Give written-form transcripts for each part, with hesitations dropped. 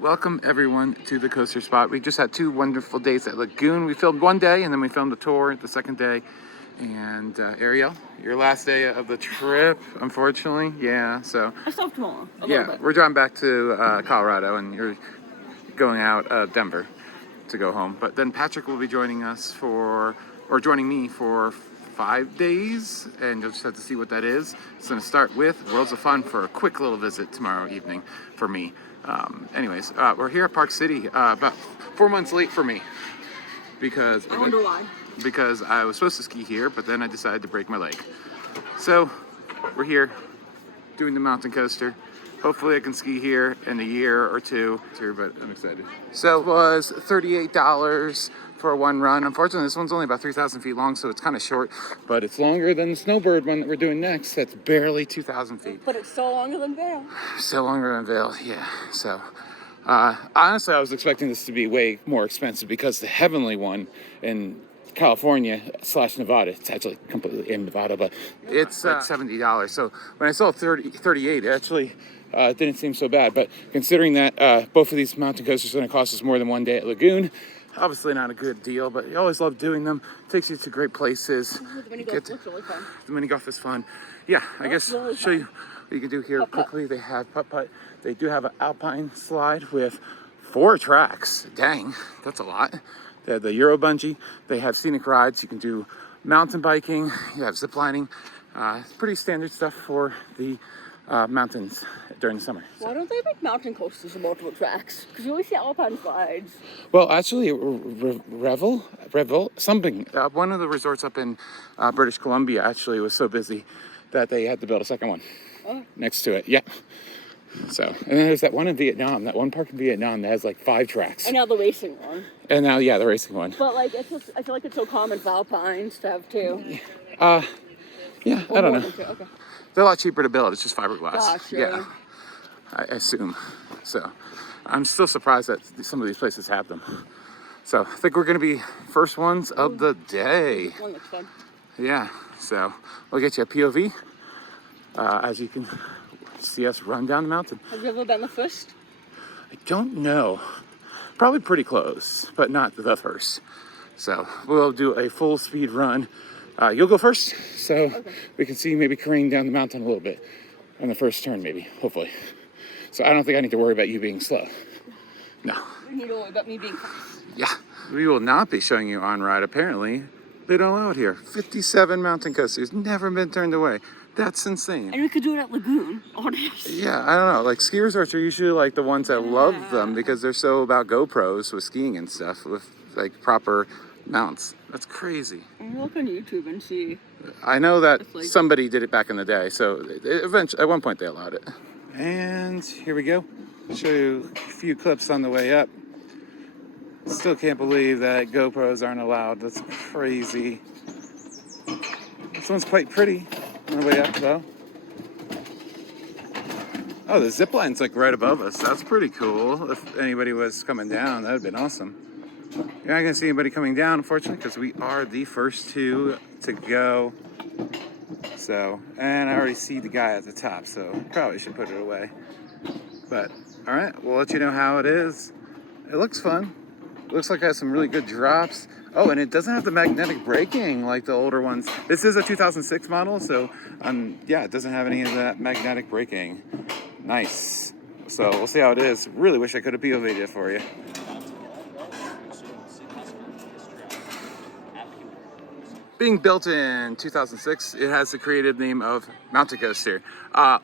Welcome everyone to the Coaster Spot. We just had 2 wonderful days at Lagoon. We filmed one day and then we filmed a tour the second day. And Ariel, your last day of the trip, unfortunately. Yeah, so. I still have tomorrow. Yeah, we're driving back to Colorado and you're going out Denver to go home. But then Patrick will be joining me for 5 days, and you'll just have to see what that is. It's going to start with Worlds of Fun for a quick little visit tomorrow evening for me. Anyways, we're here at Park City, about 4 months late for me because I wonder why. Because I was supposed to ski here, but then I decided to break my leg. So we're here doing the mountain coaster. Hopefully I can ski here in a year or two, but I'm excited. So it was $38 for one run. Unfortunately, this one's only about 3,000 feet long, so it's kind of short, but it's longer than the Snowbird one that we're doing next. That's barely 2,000 feet. But it's still longer than Vail. Still longer than Vail, yeah. So, honestly, I was expecting this to be way more expensive because the Heavenly one in California / Nevada, it's actually completely in Nevada, but it's like $70. So when I saw 38, it actually didn't seem so bad. But considering that both of these mountain coasters are going to cost us more than one day at Lagoon, obviously not a good deal, but you always love doing them. Takes you to great places. The mini golf looks really fun. The mini golf is fun. Yeah, I guess really show you what you can do here quickly. They have putt-putt. They do have an alpine slide with 4 tracks. Dang, that's a lot. They have the Euro bungee. They have scenic rides. You can do mountain biking. You have zip lining. It's pretty standard stuff for the mountains during the summer. Why don't they make mountain coasters with multiple tracks? Because you always see alpine slides. Well, actually, Revel, something. One of the resorts up in British Columbia actually was so busy that they had to build a second one next to it. Yeah. So, and then there's that one in Vietnam, that one park in Vietnam that has like 5 tracks. And now the racing one. And now, yeah, the racing one. But like, it's just, I feel like it's so common for alpines to have 2. Yeah, I don't know. Okay. They're a lot cheaper to build. It's just fiberglass. Gotcha. Yeah, I assume. So, I'm still surprised that some of these places have them. So, I think we're going to be first ones of the day. One looks fun. Yeah, so we'll get you a POV as you can see us run down the mountain. Have you ever been the first? I don't know. Probably pretty close, but not the first. So we'll do a full speed run. You'll go first, so we can see maybe careening down the mountain a little bit on the first turn, maybe, hopefully. So I don't think I need to worry about you being slow. No. You need to worry about me being fast. Yeah. We will not be showing you on ride, apparently. They don't allow it here. 57 mountain coasters, never been turned away. That's insane. And we could do it at Lagoon. Yeah, I don't know. Like, ski resorts are usually like the ones that love them because they're so about GoPros with skiing and stuff with like proper mounts. That's crazy. I'm gonna look on YouTube and see. I know that somebody did it back in the day, so eventually, at one point they allowed it. And here we go. Show you a few clips on the way up. Still can't believe that GoPros aren't allowed. That's crazy. This one's quite pretty on the way up, though. Oh, the zip line's like right above us. That's pretty cool. If anybody was coming down, that would have been awesome. You're not gonna see anybody coming down, unfortunately, because we are the first 2 to go. So, and I already see the guy at the top, so probably should put it away. But, all right, we'll let you know how it is. It looks fun. It looks like it has some really good drops. Oh, and it doesn't have the magnetic braking like the older ones. This is a 2006 model, so yeah, it doesn't have any of that magnetic braking. Nice. So we'll see how it is. Really wish I could have POV'd it for you. Being built in 2006, it has the creative name of Mountain Coaster.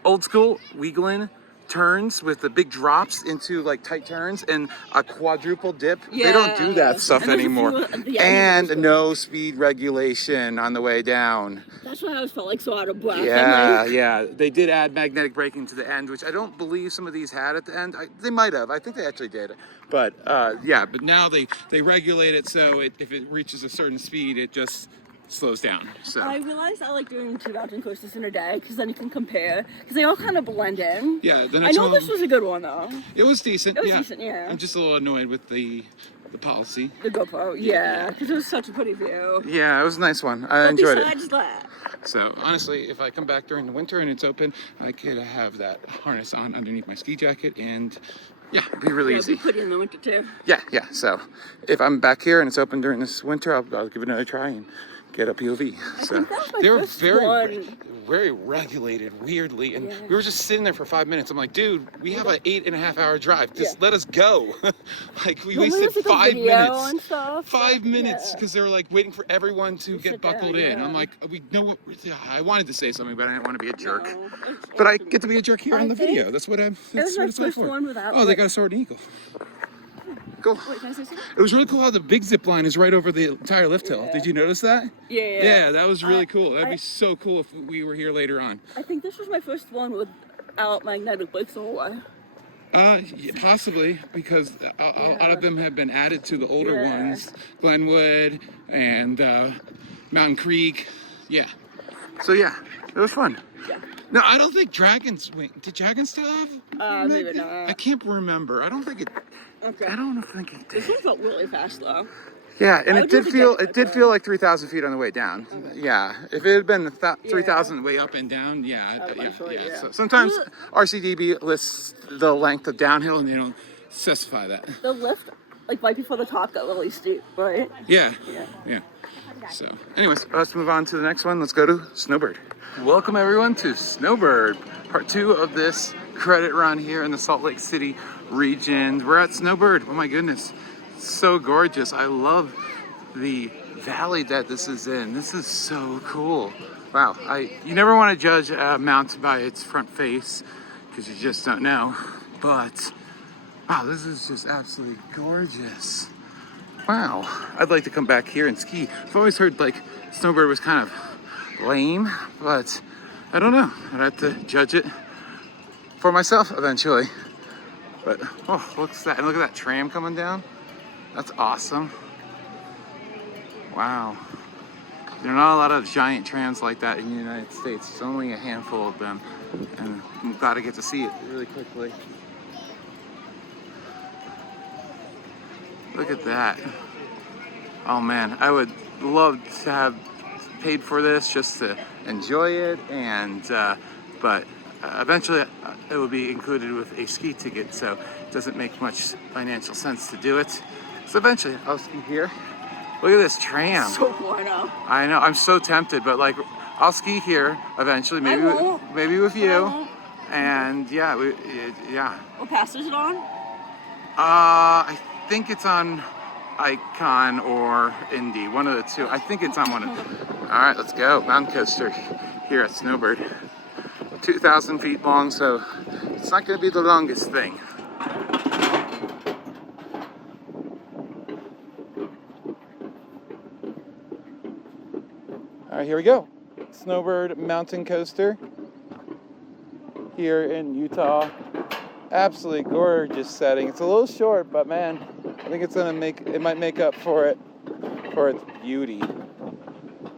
Old school, wiggling turns with the big drops into like tight turns and a quadruple dip. Yeah. They don't do that stuff anymore. And no speed regulation on the way down. That's why I always felt like so out of breath. Yeah. They did add magnetic braking to the end, which I don't believe some of these had at the end. They might have. I think they actually did. But yeah, but now they regulate it so if it reaches a certain speed, it just slows down. So I realized I like doing 2 mountain coasters in a day because then you can compare because they all kind of blend in. Yeah, the I next know one, this was a good one though. it was decent. It was decent, yeah. I'm just a little annoyed with the the policy. The GoPro, yeah, because it was such a pretty view. Yeah, it was a nice one. I But enjoyed it. besides that, So honestly, if I come back during the winter and it's open, I could have that harness on underneath my ski jacket, and yeah, it'd be really it'll be easy. pretty in the winter too. Yeah. So if I'm back here and it's open during this winter, I'll give it another try and get a POV. So think that was my they're first very, one. very regulated, weirdly, and Yeah. we were just sitting there for 5 minutes. I'm like, dude, we have an 8.5-hour drive. Just Yeah. let us go. Like we Well, wasted look at the 5 video minutes. and stuff, 5 but, minutes yeah. because they were like waiting for everyone to You get sit down, buckled in. yeah. I'm like, we know what. I wanted to say something, but I didn't want to be a jerk. No, it's But I awesome. get to be a jerk here I on the think video. That's what I'm. was That's my what it's all first for. one without, Oh, they like- got a sword and eagle. Cool. Wait, can I say something? It was really cool how the big zip line is right over the entire lift hill. Yeah. Did you notice that? Yeah. Yeah, that was really cool. That'd I- be so cool if we were here later on. I think this was my first one without magnetic brakes the whole way. Yeah, possibly because a lot of them have been added to the older Yeah. ones, Glenwood and Mountain Creek. Yeah. So yeah, it was fun. Yeah. No, I don't think Dragon's Wing. Did Dragon still have? Maybe magnet? not. I can't remember. I don't think it. Okay. I don't think it This did. one felt really fast though. Yeah, and I it would did do the feel jacket it did though. feel like 3,000 feet on the way down. Okay. Yeah, if it had been 3,000 way up and down, yeah, would've been short, yeah. So sometimes RCDB lists the length of downhill and they don't specify that. The lift, like right before the top, got really steep, right? Yeah. Yeah. So, anyways, let's move on to the next one. Let's go to Snowbird. Welcome everyone to Snowbird, part 2 of this credit run here in the Salt Lake City region. We're at Snowbird. Oh my goodness, so gorgeous. I love the valley that this is in. This is so cool. Wow, you never want to judge a mountain by its front face because you just don't know. But wow, this is just absolutely gorgeous. Wow, I'd like to come back here and ski. I've always heard like Snowbird was kind of lame, but I don't know. I'd have to judge it for myself eventually. But oh, look at that! And look at that tram coming down. That's awesome. Wow. There are not a lot of giant trams like that in the United States. There's only a handful of them, and I'm glad to get to see it really quickly. Look at that. Oh man, I would love to have paid for this just to enjoy it, and but eventually it will be included with a ski ticket, so it doesn't make much financial sense to do it. So eventually I'll ski here. Look at this tram. So cool, I know. I know, I'm so tempted, but like I'll ski here eventually, maybe won't. maybe with I you, won't. and yeah, yeah. What pass is it on? I think it's on Icon or Indy, one of the two. I think it's on one of them. All right, let's go. Mountain coaster here at Snowbird. 2,000 feet long, so it's not going to be the longest thing. All right, here we go. Snowbird Mountain Coaster here in Utah. Absolutely gorgeous setting. It's a little short, but man, I think it might make up for its beauty.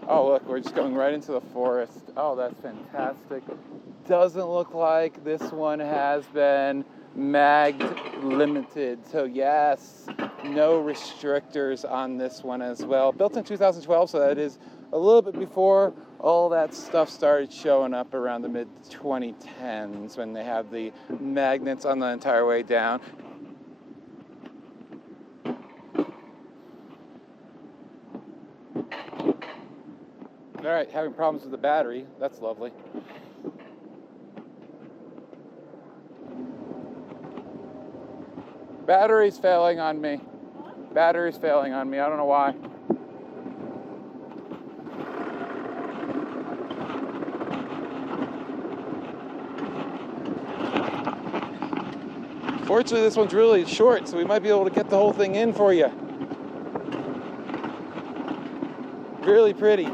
Oh look, we're just going right into the forest. Oh, that's fantastic. Doesn't look like this one has been mag limited. So yes, no restrictors on this one as well. Built in 2012, so that is a little bit before all that stuff started showing up around the mid-2010s when they have the magnets on the entire way down. All right, having problems with the battery. That's lovely. Battery's failing on me. Battery's failing on me. I don't know why. Fortunately, this one's really short, so we might be able to get the whole thing in for you. Really pretty.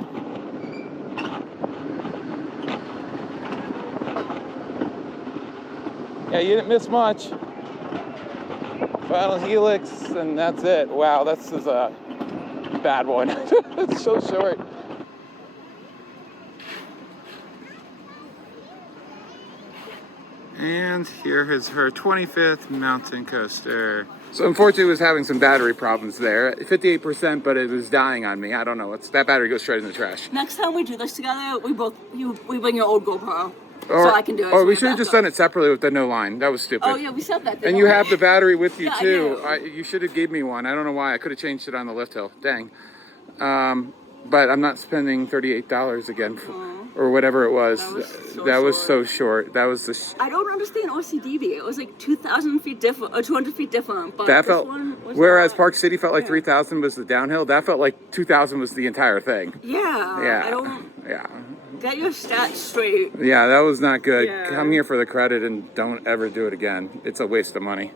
Yeah, you didn't miss much. Final helix, and that's it. Wow, this is a bad one. It's so short. And here is her 25th mountain coaster. So unfortunately, it was having some battery problems there. 58%, but it was dying on me. I don't know. That battery goes straight in the trash. Next time we do this together, we bring your old GoPro. So I can do it. Or so we should have just done it separately with the no line. That was stupid. Oh yeah, we said that. And you have the battery with you Yeah, I too. do. You should have gave me one. I don't know why. I could have changed it on the lift hill. Dang. But I'm not spending $38 again, or whatever it was. That was so so short. That was the. I don't understand OCDB. It was like 2,000 feet different, or 200 feet different. But That this felt. one was Whereas not. Park City felt like 3,000 was the downhill. That felt like 2,000 was the entire thing. Yeah. Yeah. I don't Yeah. get your stats straight. Yeah, that was not good. Yeah. Come here for the credit and don't ever do it again. It's a waste of money.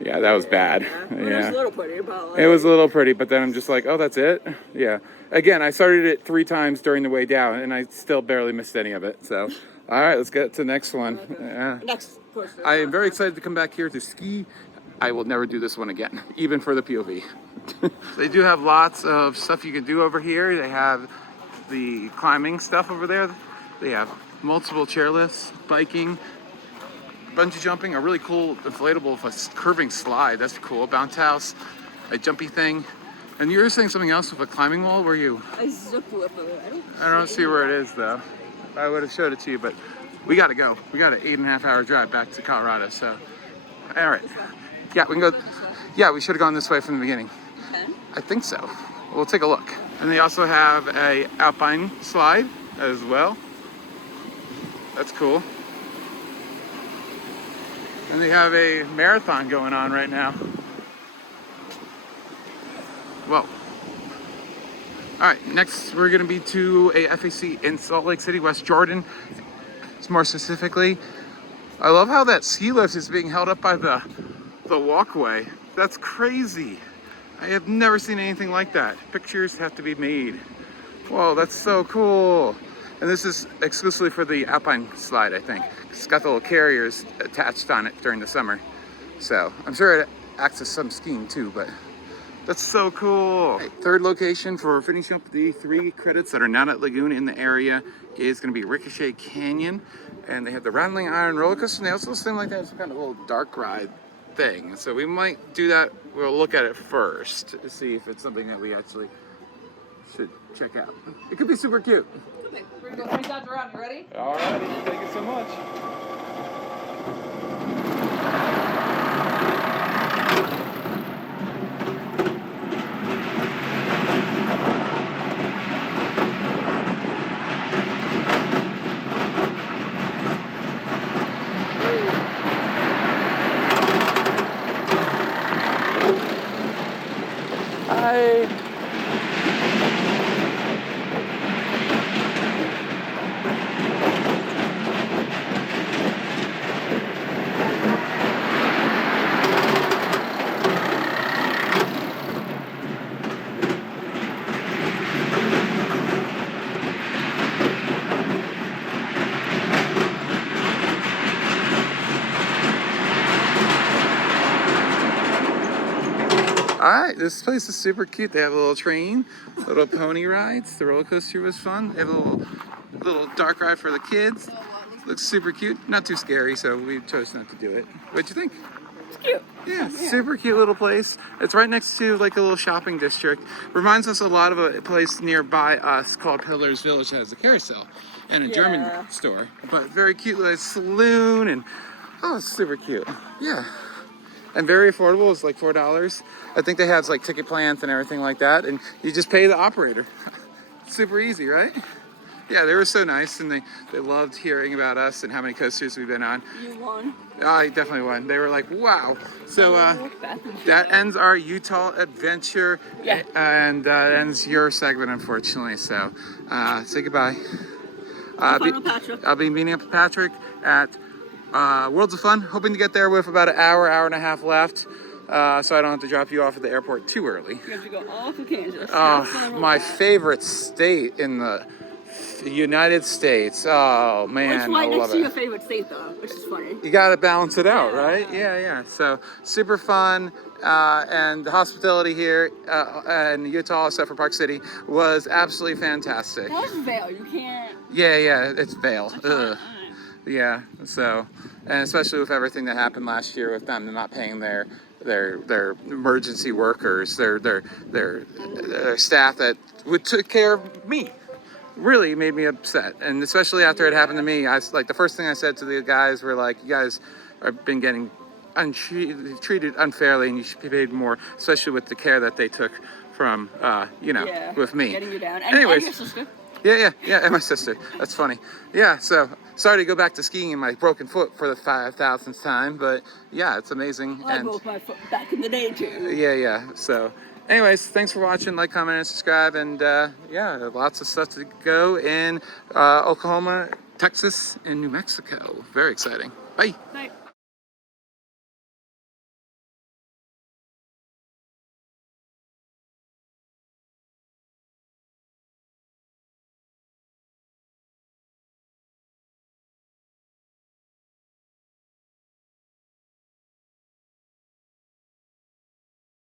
Yeah, that was bad. It was a little pretty, but like, It was a little pretty, but then I'm just like, oh, that's it? Yeah. Again, I started it 3 times during the way down, and I still barely missed any of it. So, all right, let's get to the next one. Yeah. next coaster. I am very excited to come back here to ski. I will never do this one again, even for the POV. They do have lots of stuff you can do over here. They have the climbing stuff over there. They have multiple chairlifts, biking, bungee jumping, a really cool inflatable with a curving slide. That's cool. Bounce house, a jumpy thing. And you were saying something else with a climbing wall. Where you? A zip whipper. I don't see where it is though. I would have showed it to you, but we got to go. We got an 8.5 hour drive back to Colorado. So, all right. Yeah, we can go. Yeah, we should have gone this way from the beginning. Okay. I think so. We'll take a look. And they also have a alpine slide as well. That's cool. And they have a marathon going on right now. Well, all right, next we're gonna be to a FAC in Salt Lake City, West Jordan. More specifically, I love how that ski lift is being held up by the walkway. That's crazy. I have never seen anything like that. Pictures have to be made. Whoa, that's so cool. And this is exclusively for the alpine slide, I think. It's got the little carriers attached on it during the summer. So I'm sure it acts as some skiing too, but that's so cool. Okay, third location for finishing up the 3 credits that are not at Lagoon in the area is going to be Ricochet Canyon. And they have the Rattling Iron roller coaster, and they also seem like they have some kind of little dark ride thing. So we might do that. We'll look at it first to see if it's something that we actually should check out. It could be super cute. Okay, we're gonna go 3 times around. You ready? All right, thank you so much. Hi. All right, this place is super cute. They have a little train, little pony rides. The roller coaster was fun. They have a little dark ride for the kids. Looks super cute. Not too scary, so we chose not to do it. What'd you think? It's cute. Yeah, super cute little place. It's right next to like a little shopping district. Reminds us a lot of a place nearby us called Pillars Village that has a carousel and a German store. But very cute little saloon and oh, it's super cute. Yeah. And very affordable. It's like $4. I think they have like ticket plans and everything like that. And you just pay the operator. Super easy, right? Yeah, they were so nice, and they loved hearing about us and how many coasters we've been on. You won. I definitely won. They were like, wow. So that ends our Utah adventure. Yeah. And ends your segment, unfortunately. So say goodbye. Final Patrick. I'll be meeting up with Patrick at Worlds of Fun. Hoping to get there with about an hour and a half left. So I don't have to drop you off at the airport too early. You have to go all to Kansas. Oh, my favorite state in the United States. Oh man, It's right I next love to your it. favorite state, though, which is funny. You got to balance it out, Yeah. right? Yeah. So super fun, and the hospitality here in Utah, except for Park City, was absolutely fantastic. That was Vail. You can't. Yeah, it's Vail. Ugh. Yeah. So, and especially with everything that happened last year with them not paying their emergency workers, their staff that would took care of me, really made me upset. And especially after it happened to me, like the first thing I said to the guys were like, you guys have been getting treated unfairly, and you should be paid more, especially with the care that they took from Yeah. with me. Getting you down. Anyways. And your sister. Yeah, and my sister. That's funny. Yeah, so sorry to go back to skiing in my broken foot for the 5,000th time, but yeah, it's amazing. I broke my foot back in the day too. Yeah. So, anyways, thanks for watching. Like, comment, and subscribe. And yeah, lots of stuff to go in Oklahoma, Texas, and New Mexico. Very exciting. Bye. Bye.